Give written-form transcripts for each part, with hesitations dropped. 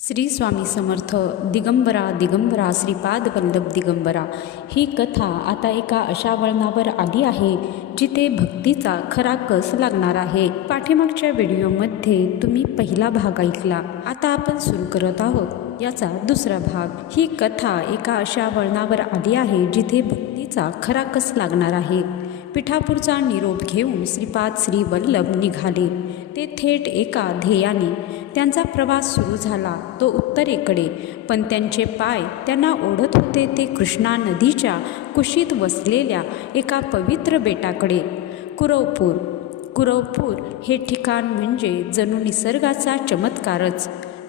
श्री स्वामी समर्थ दिगंबरा दिगंबरा श्रीपाद वल्लभ दिगंबरा ही कथा आता एका अशा वळणावर आली आहे जिथे भक्तीचा खरा कस लागणार आहे। पाठीमागच्या व्हिडिओमध्ये तुम्ही पहिला भाग ऐकला, आता आपण सुरू करत आहोत याचा दुसरा भाग। ही कथा एका अशा वळणावर आली आहे जिथे भक्तीचा खरा कस लागणार आहे। पिठापूरचा निरोप घेऊन श्रीपाद श्री वल्लभ निघाले। ते थेट एका ध्येयाने त्यांचा प्रवास सुरू झाला, तो उत्तरेकडे। पण त्यांचे पाय त्यांना ओढत होते ते कृष्णा नदीच्या कुशीत वसलेल्या एका पवित्र बेटाकडे, कुरवपूर। कुरवपूर हे ठिकाण म्हणजे जणू निसर्गाचा चमत्कारच।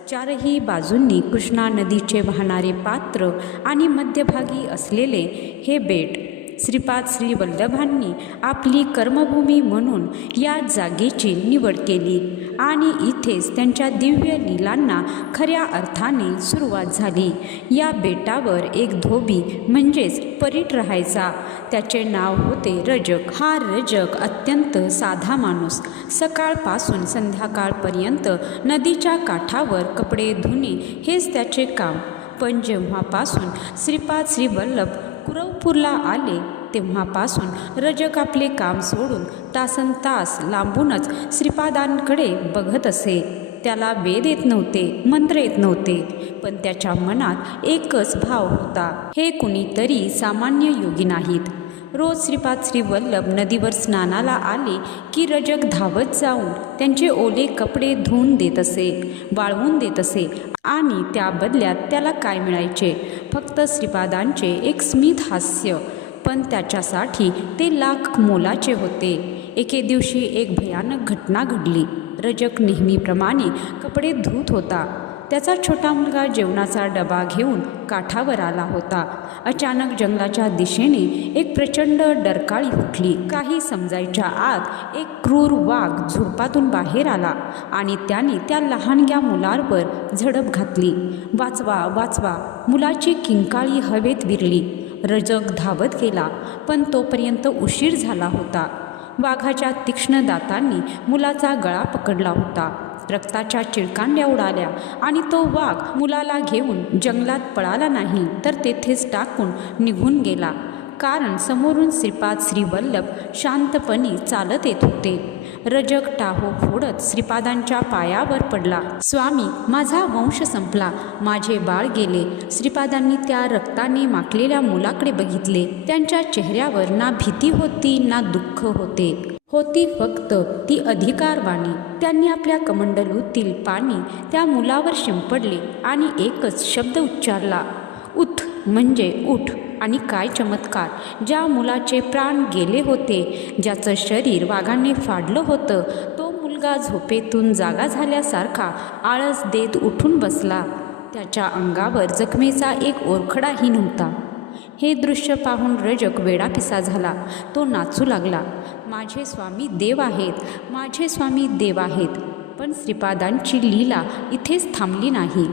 चारही बाजूंनी कृष्णा नदीचे वाहणारे पात्र आणि मध्यभागी असलेले हे बेट श्रीपाद श्री वल्लभांनी आपली कर्मभूमी म्हणून या जागेची निवड केली आणि इथेच त्यांच्या दिव्य लीलांना खऱ्या अर्थाने सुरुवात झाली। या बेटावर एक धोबी म्हणजेच परीट राहायचा। त्याचे नाव होते रजक। हा रजक अत्यंत साधा माणूस। सकाळपासून संध्याकाळपर्यंत नदीच्या काठावर कपडे धुणे हेच त्याचे काम। पण जेव्हापासून श्रीपाद श्री वल्लभ कुरवपूरला आले तेव्हापासून रजक आपले काम सोडून तासनतास लांबूनच श्रीपादांकडे बघत असे। त्याला वेद येत नव्हते, मंत्र येत नव्हते, पण त्याच्या मनात एकच भाव होता, हे कुणीतरी सामान्य योगी नाहीत। रोज श्रीपाद श्री वल्लभ नदीवर स्नानाला आले की रजक धावत जाऊन त्यांचे ओले कपडे धुवून देत असे, वाळवून देत असे आणि त्या बदल्यात त्याला काय मिळायचे? फक्त श्रीपादांचे एक स्मित हास्य, पण त्याच्यासाठी ते लाख मोलाचे होते। एके दिवशी एक भयानक घटना घडली। रजक नेहमीप्रमाणे कपडे धुत होता। त्याचा छोटा मुलगा जेवणाचा डबा घेऊन काठावर आला होता। अचानक जंगलाच्या दिशेने एक प्रचंड डरकाळी फुटली। काही समजायच्या आत एक क्रूर वाघ झुडपातून बाहेर आला आणि त्याने त्या लहानग्या मुलावर झडप घातली। वाचवा वाचवा, मुलाची किंकाळी हवेत विरली। रजक धावत गेला, पण तोपर्यंत उशीर झाला होता। वाघाच्या तीक्ष्ण दातांनी मुलाचा गळा पकडला होता। रक्ताच्या चिळकांड्या उडाल्या आणि तो वाघ मुलाला घेऊन जंगलात पळाला नाही, तर तेथेच टाकून निघून गेला। कारण समोरून श्रीपाद श्री वल्लभ शांतपणे चालत येत होते। रजक टाहो फोडत श्रीपादांच्या पायावर पडला। स्वामी, माझा वंश संपला, माझे बाळ गेले। श्रीपादांनी त्या रक्ताने माखलेल्या मुलाकडे बघितले। त्यांच्या चेहऱ्यावर ना भीती होती ना दुःख होती फक्त ती अधिकारवाणी। त्यांनी आपल्या कमंडलूतील पाणी त्या मुलावर शिंपडले आणि एकच शब्द उच्चारला, उठ, म्हणजे उठ। आणि काय चमत्कार! ज्या मुलाचे प्राण गेले होते, ज्याचं शरीर वाघाने फाडलं होतं, तो मुलगा झोपेतून जागा झाल्यासारखा आळस देत उठून बसला। त्याच्या अंगावर जखमेचा एक ओरखडाही नव्हता। हे दृश्य पाहून रजक वेडापिसा झाला। तो नाचू लागला, माझे स्वामी देव आहेत, माझे स्वामी देव आहेत। पण श्रीपादांची लीला इथेच थांबली नाही।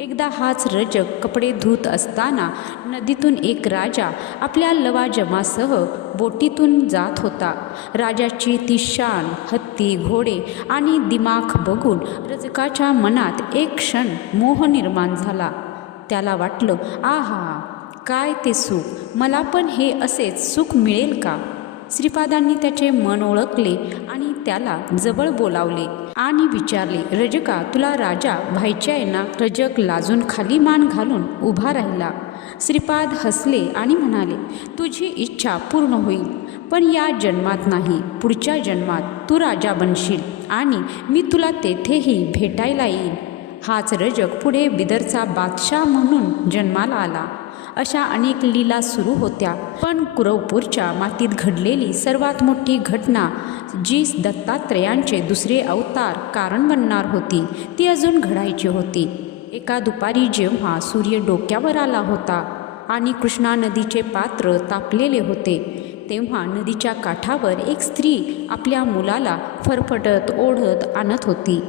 एकदा हाच रजक कपडे धुत असताना नदीतून एक राजा आपल्या लवाजमासह बोटीतून जात होता। राजाची ती शान, हत्ती, घोडे आणि दिमाख बघून रजकाच्या मनात एक क्षण मोह निर्माण झाला। त्याला वाटलं, आहा, काय ते सुख! मला पण हे असेच सुख मिळेल का? श्रीपादांनी त्याचे मन ओळखले आणि त्याला जवळ बोलावले आणि विचारले, रजका, तुला राजा व्हायचे आहे ना? रजक लाजून खाली मान घालून उभा राहिला। श्रीपाद हसले आणि म्हणाले, तुझी इच्छा पूर्ण होईल, पण या जन्मात नाही, पुढच्या जन्मात तू राजा बनशील आणि मी तुला तेथेही भेटायला येईन। हाच रजक पुढे बिदरचा बादशाह म्हणून जन्माला आला। अशा अनेक लीला सुरू होत्या, पण कुरवपूरच्या मातीत घडलेली सर्वात मोठी घटना, जी दत्तात्रेयांचे दुसरे अवतार कारण बनणार होती, ती अजून घडायची होती। एका दुपारी जेव्हा सूर्य डोक्यावर आला होता आणि कृष्णा नदीचे पात्र तापलेले होते, तेव्हा नदीच्या काठावर एक स्त्री आपल्या मुलाला फरफटत ओढत आणत होती।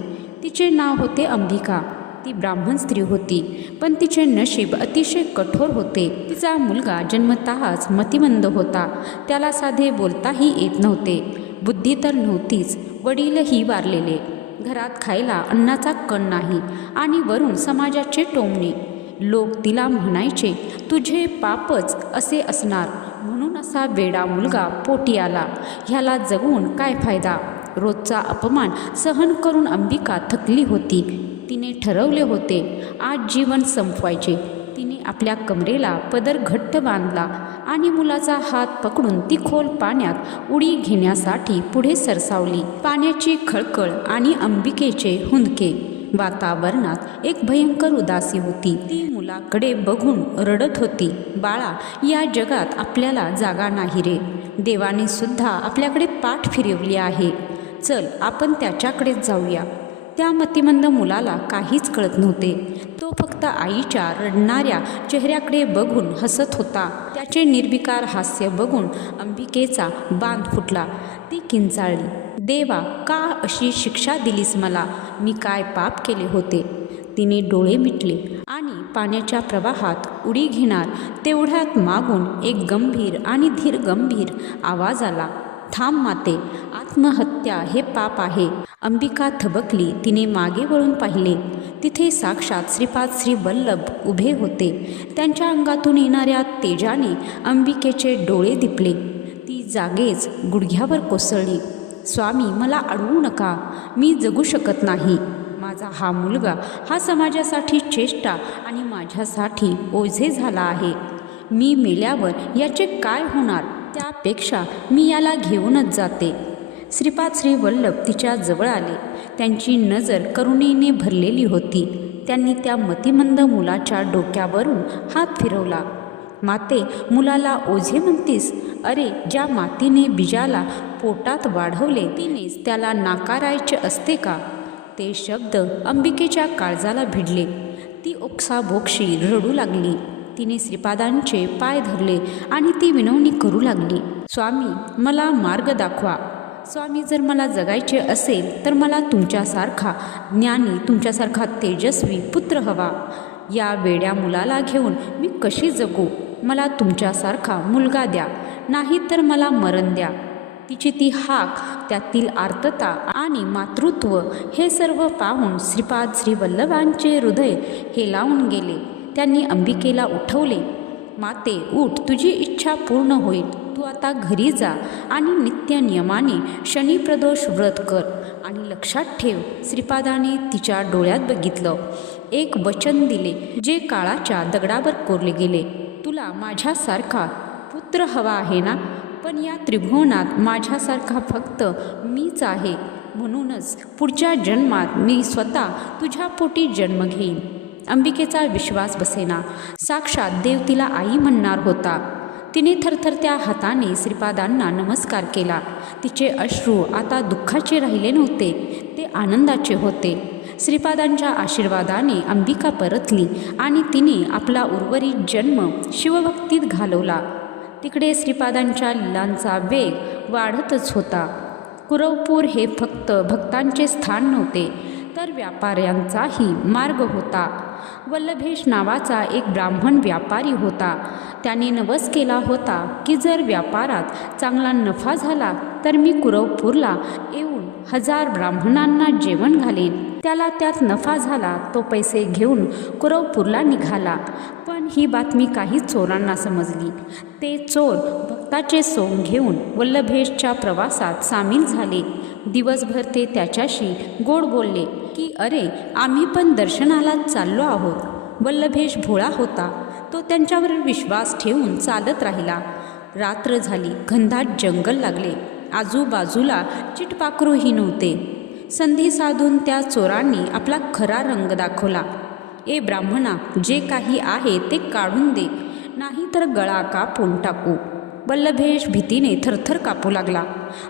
तिचे नाव होते अंबिका। ती ब्राह्मण स्त्री होती, पण तिचे नशीब अतिशय कठोर होते। तिचा मुलगा जन्मतःच मतिमंद होता। त्याला साधे बोलताही येत नव्हते। बुद्धी तर नव्हतीच, वडीलही वारलेले। घरात खायला अन्नाचा कण नाही आणि वरून समाजाचे टोमणे. लोक तिला म्हणायचे, तुझे पापच असे असणार म्हणून असा वेडा मुलगा पोटी आला, ह्याला जगून काय फायदा. रोजचा अपमान सहन करून अंबिका थकली होती. तिने ठरवले होते आज जीवन संपवायचे. तिने आपल्या कमरेला पदर घट्ट बांधला आणि मुलाचा हात पकडून ती खोल पाण्यात उडी घेण्यासाठी पुढे सरसावली. पाण्याची खळखळ आणि अंबिकेचे हुंदके. वातावरणात एक भयंकर उदासी होती. ती मुलाकडे बघून रडत होती, बाळा, या जगात आपल्याला जागा नाही रे. देवाने सुद्धा आपल्याकडे पाठ फिरवली आहे. चल आपण त्याच्याकडेच जाऊया. त्या मतिमंद मुलाला काहीच कळत नव्हते. तो फक्त आईच्या रडणाऱ्या चेहऱ्याकडे बघून हसत होता. त्याचे निर्विकार हास्य बघून अंबिकेचा बांध फुटला. ती किंचाळली, देवा, का अशी शिक्षा दिलीस मला? मी काय पाप केले होते? तिने डोळे मिटले आणि पाण्याच्या प्रवाहात उडी घेणार तेवढ्यात मागून एक गंभीर आणि धीरगंभीर आवाज आला, थांब माते, आत्महत्या हे पाप आहे. अंबिका थबकली. तिने मागे वळून पाहिले. तिथे साक्षात श्रीपाद श्री वल्लभ उभे होते. त्यांच्या अंगातून येणाऱ्या तेजाने अंबिकेचे डोळे दिपले. ती जागेच गुडघ्यावर कोसळली. स्वामी, मला अडवू नका, मी जगू शकत नाही. माझा हा मुलगा हा समाजासाठी चेष्टा आणि माझ्यासाठी ओझे झाला आहे. मी मेल्यावर याचे काय होणार? त्यापेक्षा मी याला घेऊनच जाते. श्रीपाद श्री वल्लभ तिच्या जवळ आले. त्यांची नजर करुणेने भरलेली होती. त्यांनी त्या मतिमंद मुलाच्या डोक्यावरून हात फिरवला. माते, मुलाला ओझे म्हणतीस? अरे, ज्या मातीने बीजाला पोटात वाढवले तिनेच त्याला नाकारायचे असते का? ते शब्द अंबिकेच्या काळजाला भिडले. ती ओक्साबोक्षी रडू लागली. तिने श्रीपादांचे पाय धरले आणि ती विनवणी करू लागली, स्वामी, मला मार्ग दाखवा. स्वामी, जर मला जगायचे असेल तर मला तुमच्यासारखा ज्ञानी, तुमच्यासारखा तेजस्वी पुत्र हवा. या वेड्या मुलाला घेऊन मी कशी जगू? मला तुमच्यासारखा मुलगा द्या, नाही तर मला मरण द्या. तिची ती हाक, त्यातील आर्तता आणि मातृत्व हे सर्व पाहून श्रीपाद श्री वल्लभांचे हृदय हेलावून गेले. त्यांनी अंबिकेला उठवले. माते, उठ, तुझी इच्छा पूर्ण होईल. तू आता घरी जा आणि नित्य नियमाने शनिप्रदोष व्रत कर. आणि लक्षात ठेव, श्रीपादाने तिच्या डोळ्यात बघितलं. एक वचन दिले जे काळाच्या दगडावर कोरले गेले. तुला माझ्यासारखा पुत्र हवा आहे ना? पण या त्रिभुवनात माझ्यासारखा फक्त मीच आहे. म्हणूनच पुढच्या जन्मात मी स्वतः तुझ्या पोटी जन्म घेईन. अंबिकेचा विश्वास बसेना. साक्षात देव तिला आई म्हणणार होता. तिने थरथरत्या हाताने श्रीपादांना नमस्कार केला. तिचे अश्रू आता दुःखाचे राहिले नव्हते, ते आनंदाचे होते. श्रीपादांच्या आशीर्वादाने अंबिका परतली आणि तिने आपला उर्वरित जन्म शिवभक्तीत घालवला. तिकडे श्रीपादांच्या लीलांचा वेग वाढतच होता. कुरवपूर हे फक्त भक्तांचे स्थान नव्हते, तर व्यापाऱ्यांचाही मार्ग होता. वल्लभेश नावाचा एक ब्राह्मण व्यापारी होता. त्याने नवस केला होता की जर व्यापारात चांगला नफा झाला तर मी कुरवपूरला येऊन 1000 ब्राह्मणांना जेवण घालेन. त्याला त्यात नफा झाला. तो पैसे घेऊन कुरवपूरला निघाला. पण ही बातमी काही चोरांना समजली. ते चोर भक्ताचे सोंग घेऊन वल्लभेशच्या प्रवासात सामील झाले. दिवसभर ते त्याच्याशी गोड बोलले की अरे, आम्ही पण दर्शनाला चाललो आहोत. वल्लभेश भोळा होता. तो त्यांच्यावर विश्वास ठेवून चालत राहिला. रात्र झाली. घनदाट जंगल लागले. आजूबाजूला चिटपाखरूही नव्हते. संधी साधून त्या चोरांनी आपला खरा रंग दाखवला. ए ब्राह्मणा, जे काही आहे ते काढून दे, नाही तर गळा कापून टाकू. वल्लभेश भीतीने थरथर कापू लागला.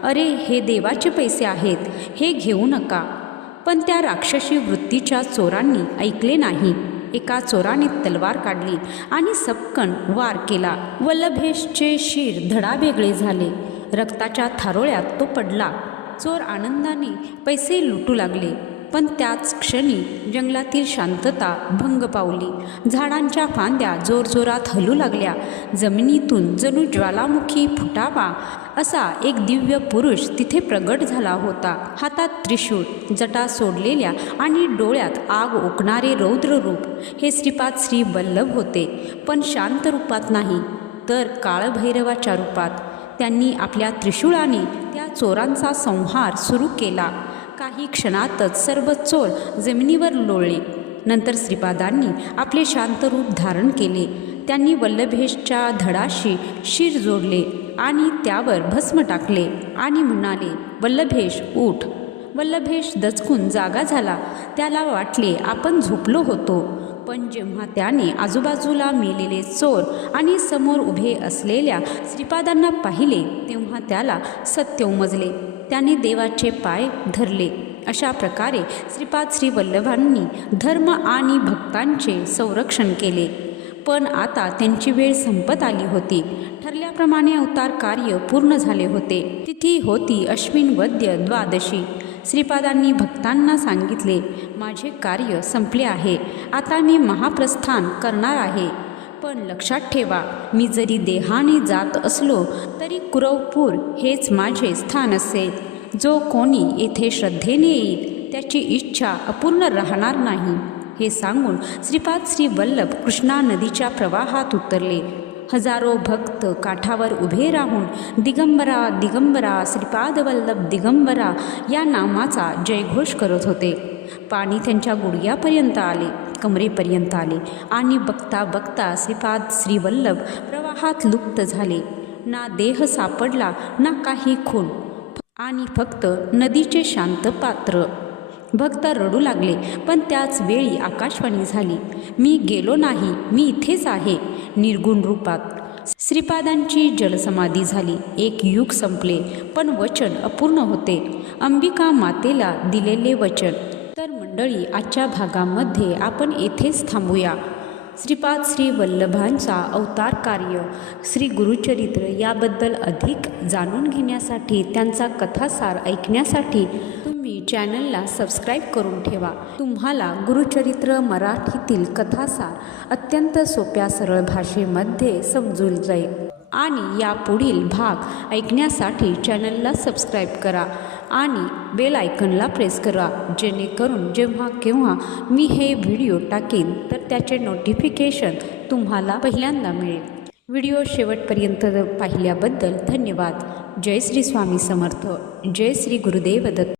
अरे, हे देवाचे पैसे आहेत, हे घेऊ नका. पण त्या राक्षसी वृत्तीच्या चोरांनी ऐकले नाही. एका चोराने तलवार काढली आणि सपकन वार केला. वल्लभेशचे शिर धडावेगळे झाले. रक्ताच्या थारोळ्यात तो पडला. चोर आनंदाने पैसे लुटू लागले. पण त्याच क्षणी जंगलातील शांतता भंग पावली. झाडांच्या फांद्या जोरजोरात हलू लागल्या. जमिनीतून जणू ज्वालामुखी फुटावा असा एक दिव्य पुरुष तिथे प्रगट झाला होता. हातात त्रिशूळ, जटा सोडलेल्या आणि डोळ्यात आग ओकणारे रौद्र रूप. हे श्रीपाद श्री वल्लभ होते, पण शांत रूपात नाही, तर काळभैरवाच्या रूपात. त्यांनी आपल्या त्रिशूळाने त्या चोरांचा संहार सुरू केला. काही क्षणातच सर्व चोर जमिनीवर लोळले. नंतर श्रीपादांनी आपले शांत रूप धारण केले. त्यांनी वल्लभेशच्या धडाशी शिर जोडले आणि त्यावर भस्म टाकले आणि म्हणाले, वल्लभेश उठ. वल्लभेश दचकून जागा झाला. त्याला वाटले आपण झोपलो होतो. पण जेव्हा त्याने आजूबाजूला मेलेले चोर आणि समोर उभे असलेल्या श्रीपादांना पाहिले, तेव्हा त्याला सत्य उमजले. त्याने देवाचे पाय धरले. अशा प्रकारे श्रीपाद श्री वल्लभांनी धर्म आणि भक्तांचे संरक्षण केले. पण आता त्यांची वेळ संपत आली होती. ठरल्याप्रमाणे अवतार कार्य पूर्ण झाले होते. तिथी होती अश्विन वद्य द्वादशी. श्रीपादांनी भक्तांना सांगितले, माझे कार्य संपले आहे. आता मी महाप्रस्थान करणार आहे. पण लक्षात ठेवा, मी जरी देहाने जात असलो तरी कुरवपूर हेच माझे स्थान असेल. जो कोणी येथे श्रद्धेने येईल त्याची इच्छा अपूर्ण राहणार नाही. हे सांगून श्रीपाद श्री वल्लभ कृष्णा नदीच्या प्रवाहात उतरले. हजारो भक्त काठावर उभे राहून दिगंबरा दिगंबरा श्रीपाद वल्लभ दिगंबरा या नामाचा जयघोष करत होते. पाणी त्यांच्या गुडघ्यापर्यंत आले, कमरेपर्यंत आले आणि बघता बघता श्रीपाद श्री वल्लभ प्रवाहात लुप्त झाले. ना देह सापडला, ना काही खूण, आणि फक्त नदीचे शांत पात्र. भक्त रडू लागले. पण त्याच वेळी आकाशवाणी झाली, मी गेलो नाही, मी इथेच आहे, निर्गुण रूपात. श्रीपादांची जलसमाधी झाली. एक युग संपले, पण वचन अपूर्ण होते. अंबिका मातेला दिलेले वचन. तर मंडळी, आजच्या भागामध्ये आपण येथेच थांबूया. श्रीपाद श्री वल्लभांचा अवतार कार्य, श्री गुरुचरित्र याबद्दल अधिक जाणून घेण्यासाठी, त्यांचा कथासार ऐकण्यासाठी तुम्ही चॅनलला सबस्क्राईब करून ठेवा. तुम्हाला गुरुचरित्र मराठीतील कथासार अत्यंत सोप्या सरळ भाषेमध्ये समजून जाईल. आणि यापुढील भाग ऐकण्यासाठी चॅनलला सबस्क्राईब करा आणि बेल आयकनला प्रेस करा, जेणेकरून जेव्हा केव्हा मी हे व्हिडिओ टाकेन तर त्याचे नोटिफिकेशन तुम्हाला पहिल्यांदा मिळेल. व्हिडिओ शेवटपर्यंत पाहिल्याबद्दल धन्यवाद. जय श्री स्वामी समर्थ. जय श्री गुरुदेव दत्त.